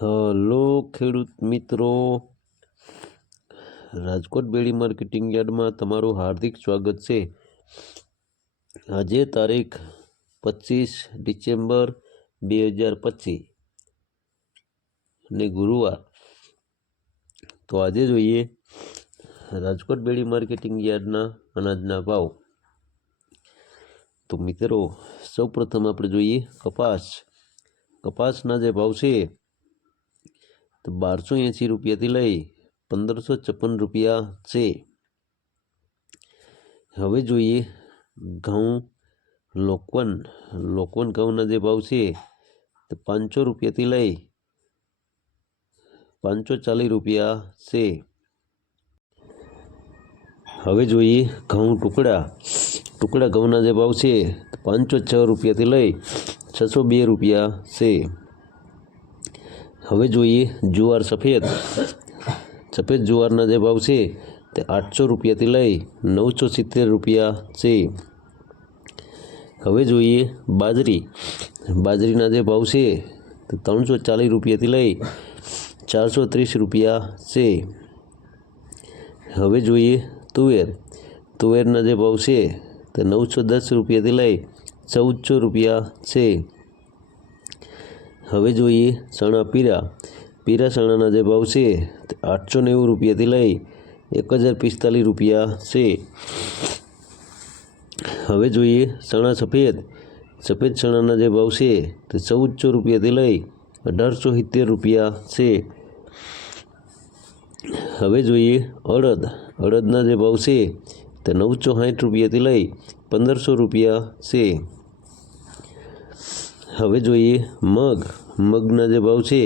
Hello ખેડૂત મિત્રો. રાજકોટ બેડી marketing યાર્ડમાં તમારું હાર્દિક સ્વાગત છે. આજે તારીખ પચીસ ડિસેમ્બર બે હજાર પચીસ ને ગુરુવાર. તો આજે જોઈએ રાજકોટ બેડી માર્કેટિંગ યાર્ડના અનાજના ભાવ. તો મિત્રો, સૌપ્રથમ આપણે જોઈએ કપાસ. કપાસના જે ભાવ છે તો બારસો એંસી રૂપિયાથી લઈ પંદરસો છપ્પન રૂપિયા છે. હવે જોઈએ ઘઉં લોકવન. લોકવન ઘઉંના જે ભાવ છે, તો પાંચસો રૂપિયાથી લઈ પાંચસો ચાલીસ રૂપિયા છે. હવે જોઈએ ઘઉં ટુકડા. ટુકડા ઘઉંના જે ભાવ છે પાંચસો છ રૂપિયાથી લઈ છસો બે રૂપિયા છે. હવે જોઈએ જુવાર સફેદ. સફેદ જુવારના જે ભાવ છે તે આઠસો રૂપિયાથી લઈ નવસો સિત્તેર રૂપિયા છે. હવે જોઈએ બાજરી. બાજરીના જે ભાવ છે તે ત્રણસો ચાલીસ રૂપિયાથી લઈ ચારસો ત્રીસ રૂપિયા છે. હવે જોઈએ તુવેર. તુવેરના જે ભાવ છે તે નવસો દસ રૂપિયાથી લઈ ચૌદસો રૂપિયા છે. હવે જોઈએ ચણા પીરા. પીરા ચણાના જે ભાવ છે આઠસો નેવું રૂપિયાથી લઈ એક હજાર પિસ્તાલીસ રૂપિયા છે. હવે જોઈએ ચણા સફેદ. સફેદ ચણાના જે ભાવ છે તે ચૌદસો રૂપિયાથી લઈ અઢારસો સિત્તેર રૂપિયા છે. હવે જોઈએ અડદ. અડદના જે ભાવ છે તે નવસો સાઠ રૂપિયાથી લઈ પંદરસો રૂપિયા છે. હવે જોઈએ મગ. મગના જે ભાવ છે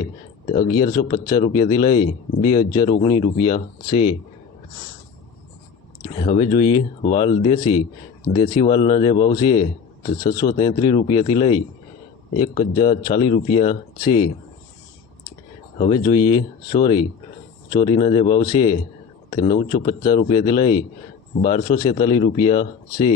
તે અગિયારસો પચાસ રૂપિયાથી લઈ બે હજાર ઓગણીસ રૂપિયા છે. હવે જોઈએ વાલ દેશી. દેશી વાલના જે ભાવ છે તે છસો તેત્રીસ રૂપિયાથી લઈ એક હજાર ચાલીસ રૂપિયા છે. હવે જોઈએ ચોરી ચોરીના જે ભાવ છે તે નવસો પચાસ રૂપિયાથી લઈ બારસો છેતાલીસ રૂપિયા છે.